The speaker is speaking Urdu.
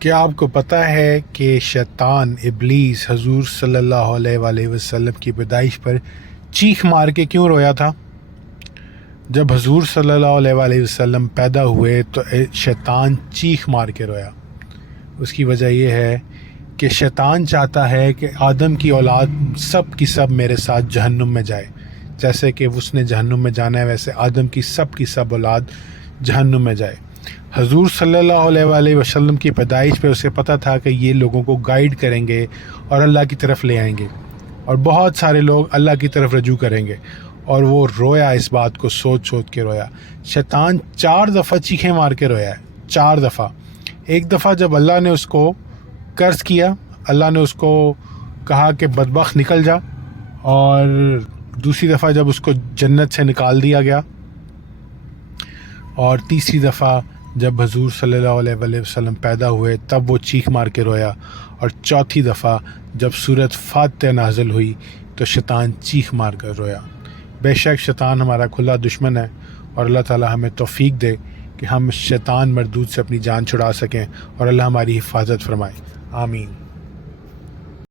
کیا آپ کو پتہ ہے کہ شیطان ابلیس حضور صلی اللہ علیہ وآلہ وسلم کی پیدائش پر چیخ مار کے کیوں رویا تھا؟ جب حضور صلی اللہ علیہ وآلہ وسلم پیدا ہوئے تو شیطان چیخ مار کے رویا۔ اس کی وجہ یہ ہے کہ شیطان چاہتا ہے کہ آدم کی اولاد سب کی سب میرے ساتھ جہنم میں جائے، جیسے کہ اس نے جہنم میں جانا ہے ویسے آدم کی سب اولاد جہنم میں جائے۔ حضور صلی اللہ علیہ وآلہ وسلم کی پیدائش پہ اسے پتہ تھا کہ یہ لوگوں کو گائیڈ کریں گے اور اللہ کی طرف لے آئیں گے، اور بہت سارے لوگ اللہ کی طرف رجوع کریں گے، اور وہ رویا، اس بات کو سوچ کے رویا۔ شیطان 4 دفعہ چیخیں مار کے رویا ہے، 4 دفعہ۔ ایک دفعہ جب اللہ نے اس کو قرض کیا، اللہ نے اس کو کہا کہ بدبخت نکل جا، اور دوسری دفعہ جب اس کو جنت سے نکال دیا گیا، اور تیسری دفعہ جب حضور صلی اللہ علیہ وآلہ وسلم پیدا ہوئے تب وہ چیخ مار کے رویا، اور چوتھی دفعہ جب سورۃ فاتحہ نازل ہوئی تو شیطان چیخ مار کر رویا۔ بے شک شیطان ہمارا کھلا دشمن ہے، اور اللہ تعالی ہمیں توفیق دے کہ ہم شیطان مردود سے اپنی جان چھڑا سکیں، اور اللہ ہماری حفاظت فرمائے، آمین۔